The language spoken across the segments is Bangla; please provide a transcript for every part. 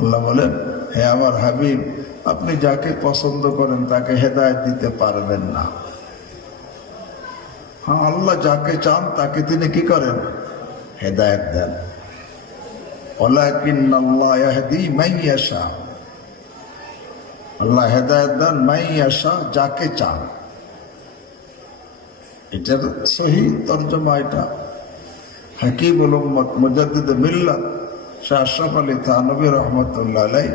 আল্লাহ আমার হাবিব, আপনি যাকে পছন্দ করেন তাকে হেদায়ত দিতে পারবেন না। হ্যাঁ আল্লাহ যাকে চান তাকে তিনি কি করেন? হেদায়ত দেন। আল্লাহ যাকে চান। এটার সহি তর্জমা এটা। হাকিবুল উম্মত মুজাদ্দিদ মিল্লাত শাহ আশরাফ আলী থানবী রহমতুল্লাহ আলাই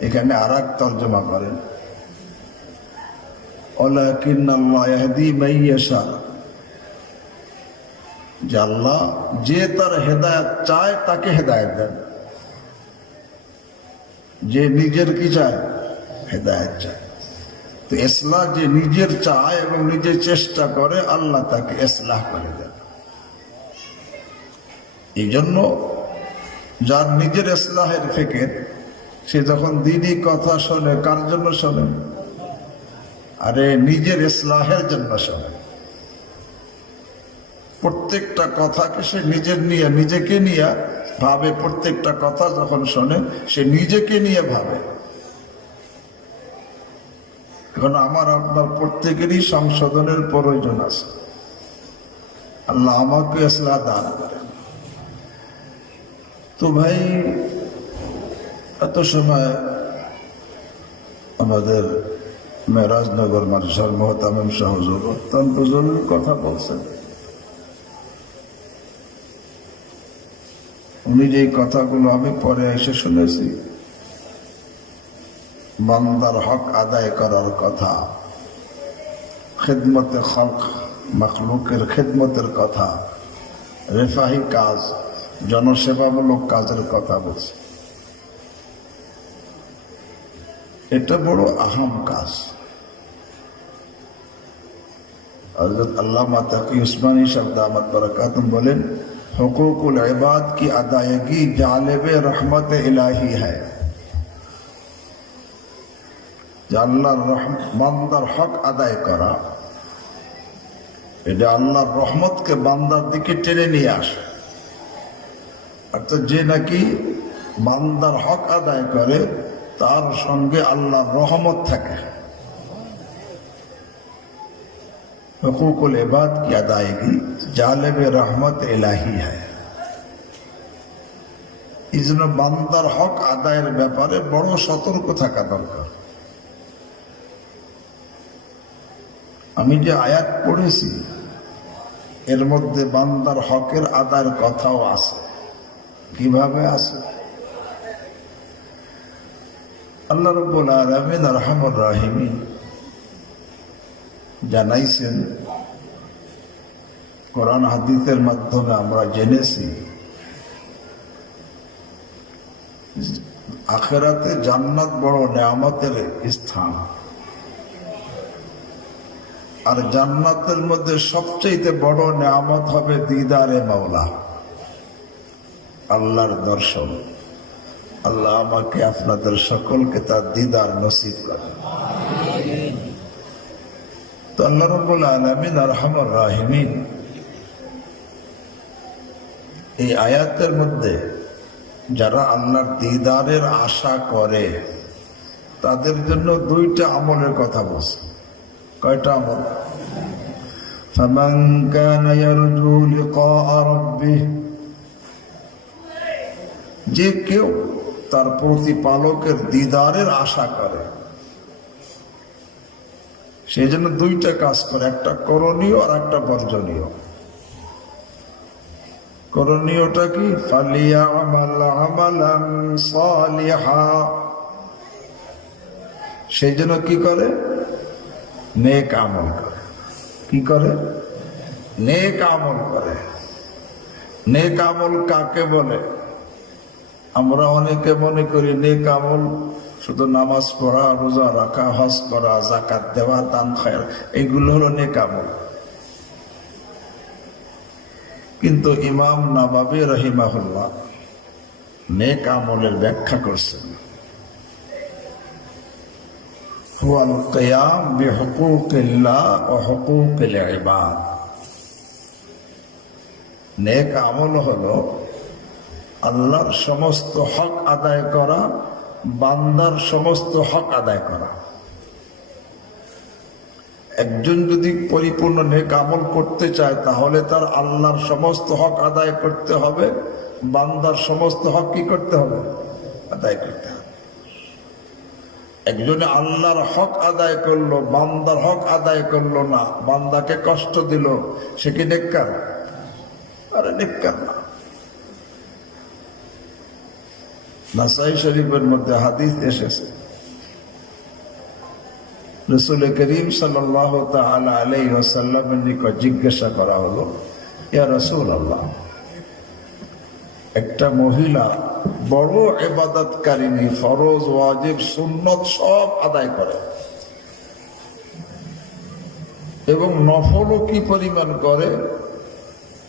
এখানে আর এক তর্জমা করেন। যে আল্লাহ যে তার হেদায়ত চায় তাকে হেদায়ত দেন। যে নিজের কি চায়? হেদায়ত চায়। তো এসলাহ যে নিজের চায় এবং নিজের চেষ্টা করে, আল্লাহ তাকে এসলাহ করে দেন। এই জন্য যার নিজের ইসলাহের ফেকের, সে যখন দিনই কথা শোনে, কার জন্য শোনে? আরে নিজের ইসলাহের জন্য শোনে। প্রত্যেকটা কথাকে সে নিজের নিয়ে, নিজেকে নিয়ে ভাবে। প্রত্যেকটা কথা যখন শোনে, সে নিজেকে নিয়ে ভাবে। এখন আমার, আপনার প্রত্যেকেরই সংশোধনের প্রয়োজন আছে। আল্লাহ আমাকে ইসলাহ দান করেন তো ভাই, এত সময় আমাদের মেরাজনগর মাদ্রাসার মহতামিম শাহজুর অত্যন্ত জরুরি কথা বলছেন। উনি যে কথাগুলো আমি পরে এসে শুনেছি বান্দার হক আদায় করার কথা, খেদমতে হক মখলুকের খেদমতের কথা, রেফাহি কাজ জনসেবামূলক কাজের কথা বলছে। এটা বড় আহম কাজ। হজরত আল্লামা তাকি উসমানী শব্দ আহমদ বরকাতুম বলেন, হকুকুল এবাদ কি আদায়গি জালেব রহমত ইলাহি হ্যায়? আল্লাহর বান্দার হক আদায় করা, এটা আল্লাহর রহমতকে বান্দার দিকে টেনে নিয়ে আসে। অর্থাৎ যে নাকি বান্দার হক আদায় করে তার সঙ্গে আল্লাহর রহমত থাকে হকুকুল ইবাদ की अदायगी জালেব রহমত এলাহি হয় এই জন্য বান্দার হক আদায়ের ব্যাপারে বড় সতর্ক থাকা দরকার আমি যে আয়াত পড়েছি এর মধ্যে বান্দার হকের আদায়ের কথাও আছে কীভাবে আছে? আল্লাহ রব্বুল আলমিন রহমর রাহিমিন জানাইছেন, কোরআন হাদিসের মাধ্যমে আমরা জেনেছি, আখেরাতে জান্নাত বড় নেয়ামতের স্থান। আর জান্নাতের মধ্যে সবচেয়ে বড় নেয়ামত হবে দিদারে মাওলা। আল্লাহর দর্শন আল্লাহ আমাকে আপনাদের সকলকে তার দিদার নসিব করে তো আল্লাহ রব্বুল আলমিন আরহামর রাহিমিন এই আয়াতের মধ্যে যারা আল্লাহর দিদারের আশা করে তাদের জন্য দুইটা আমলের কথা বলছে কয়টা আমল فمن كان يرجو لقاء ربه যে কেউ তার প্রতিপালকের দিদারের আশা করে। সেই জন্য দুইটা কাজ করে, একটা করণীয় আর একটা বর্জনীয় করণীয়টা কি? সেই জন্য কি করে? নেক আমল করে। কি করে? নেক আমল করে। নেক আমল কাকে বলে? আমরা অনেকে মনে করি নেক আমল, শুধু নামাজ পড়া, রোজা রাখা, হজ করা জাকাত দেওয়া, দান খায়াল, এগুলো হলো নেক আমল। কিন্তু ইমাম নাবাবি রহিমাহুল্লাহ নেক আমলের ব্যাখ্যা করছেন। হুয়াল কেয়াম বি হকুকিল্লাহ ও হকুকিল ইবাদ। নেক আমল হলো আল্লাহর সমস্ত হক আদায় করা, বান্দার সমস্ত হক আদায় করা। একজন যদি পরিপূর্ণ নেক আমল করতে চায়, তাহলে তার আল্লাহর সমস্ত হক আদায় করতে হবে, বান্দার সমস্ত হক কি করতে হবে? আদায় করতে হবে। একজনে আল্লাহর হক আদায় করল, বান্দার হক আদায় করল না, বান্দাকে কষ্ট দিল, সে কি নেককার? আরে নেককার না। নাসাই শরীফের মধ্যে হাদিস এসেছে। রসুল করিম সাল্লাহ তালা আলাই ওসাল্লামের নিকট জিজ্ঞাসা করা হলো, ইয়া রসুল আল্লাহ একটা মহিলা বড় এবাদতকারিনী ফরজ, ওয়াজিব, সুন্নত সব আদায় করে এবং নফলও কি পরিমাণ করে?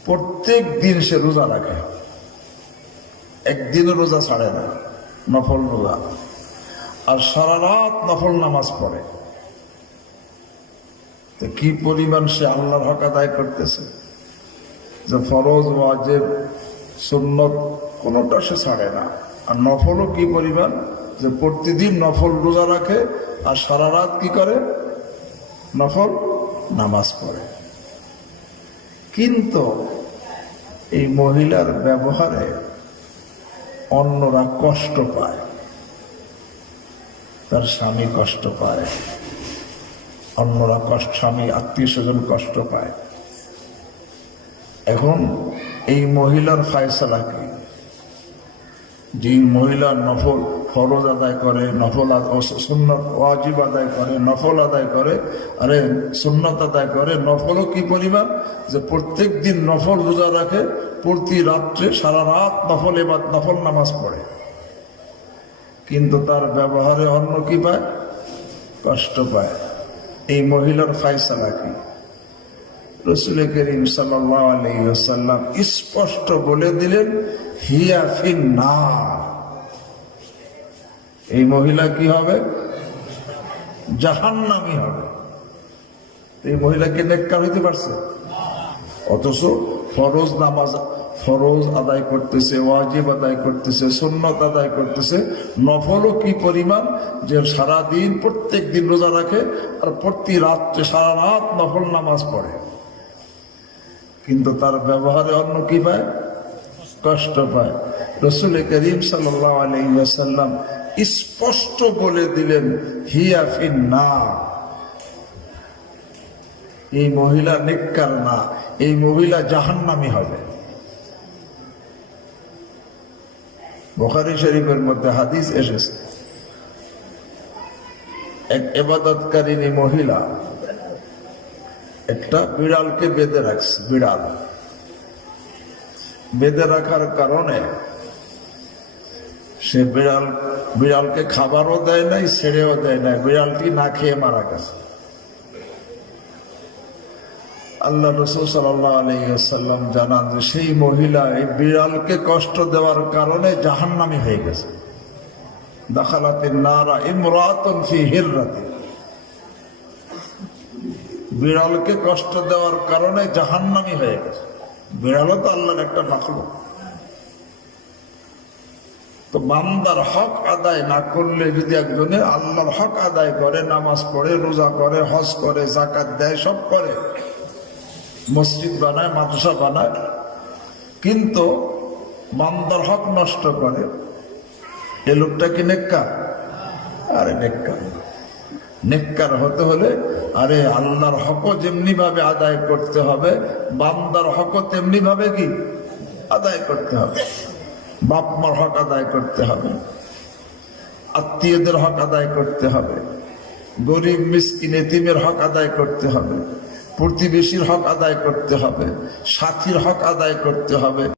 প্রত্যেক দিন সে রোজা রাখে। একদিনও রোজা ছাড়ে না, নফল রোজা। আর সারা রাত নফল নামাজ পড়ে। তো কি পরিমাণ সে আল্লাহর হক আদায় করতেছে যে ফরজ, ওয়াজেব, সুন্নত কোনোটা সে ছাড়ে না। আর নফলও কি পরিমাণ? যে প্রতিদিন নফল রোজা রাখে আর সারা রাত কি করে? নফল নামাজ পড়ে। কিন্তু এই মহিলার ব্যবহারে অন্যরা কষ্ট পায়। তার স্বামী কষ্ট পায়। অন্যরা কষ্ট, স্বামী, আত্মীয় স্বজন কষ্ট পায়। এখন এই মহিলার ফায়সালা কি? যে মহিলা নফল ফরজ আদায় করে, নফল সুন্নত, ওয়াজিব আদায় করে, নফল আদায় করে। আরে, সুন্নত আদায় করে, নফলও কি পরিমাণ? যে প্রত্যেক দিন নফল রোজা রাখে, প্রতি রাত্রে সারা রাত নফল এবার নফল নামাজ পড়ে। কিন্তু তার ব্যবহারে অন্য কি পায়? কষ্ট পায়। এই মহিলার ফায়সালা কি? রসুল করিম সাল্লাম স্পষ্ট বলে দিলেন, হিয়া ফিন না এই মহিলা কি হবে? জাহান্নামি হবে। এই মহিলাকে নেককার হইতে পারছে? অথচ ফরজ নামাজ, ফরজ আদায় করতেছে, ওয়াজিব আদায় করতেছে, সুন্নত আদায় করতেছে, নফলও কি পরিমাণ যে সারা দিন প্রত্যেক দিন রোজা রাখে আর প্রতি রাত্রে সারা রাত নফল নামাজ পড়ে? কিন্তু তার ব্যবহারে অন্য কি পায়? কষ্ট পায়। রসুল করিম আলাইসাল্লাম স্পষ্ট বলে দিলেন, হিয়া ফিন না এই মহিলা নিকার না, এই মহিলা জাহান্নামি হবে। বোখারি শরীফের মধ্যে হাদিস এসেছে। এক এবাদতকারিনী মহিলা একটা বিড়ালকে বেঁধে রাখছে, বিড়াল। বেঁধে রাখার কারণে সে বিড়াল বিড়ালকে খাবারও দেয় নাই, ছেড়েও দেয় নাই। বিড়ালটি না খেয়ে মারা গেছে। আল্লাহ রসুল সাল্লাহ আলাইসাল্লাম জানান যে, সেই মহিলা এই বিড়ালকে কষ্ট দেওয়ার কারণে জাহান্নামি হয়ে গেছে। দাখালাতে নারা ইমরাতন ফি হিররাতে। বিড়ালকে কষ্ট দেওয়ার কারণে জাহান্নামি হয়ে গেছে। বিড়ালও তো আল্লাহর একটা মাখলুক। তো বান্দার হক আদায় না করলে যদি একজনে আল্লাহর হক আদায় করে, নামাজ পড়ে, রোজা করে, হজ করে জাকাত দেয়, সব করে, মসজিদ বানায়, মাদ্রাসা বানায়, কিন্তু বান্দার হক নষ্ট করে, এ লোকটা কি নেককার? আরে নেককার না। নেককার হতে হলে, আরে আল্লাহর হকও যেমনি ভাবে আদায় করতে হবে, বান্দার হকও তেমনি ভাবে কি? আদায় করতে হবে। বাপ মার হক আদায় করতে হবে। আত্মীয়দের হক আদায় করতে হবে। গরিব, মিসকিন, এতিমের হক আদায় করতে হবে। প্রতিবেশীর হক আদায় করতে হবে। সাথীর হক আদায় করতে হবে।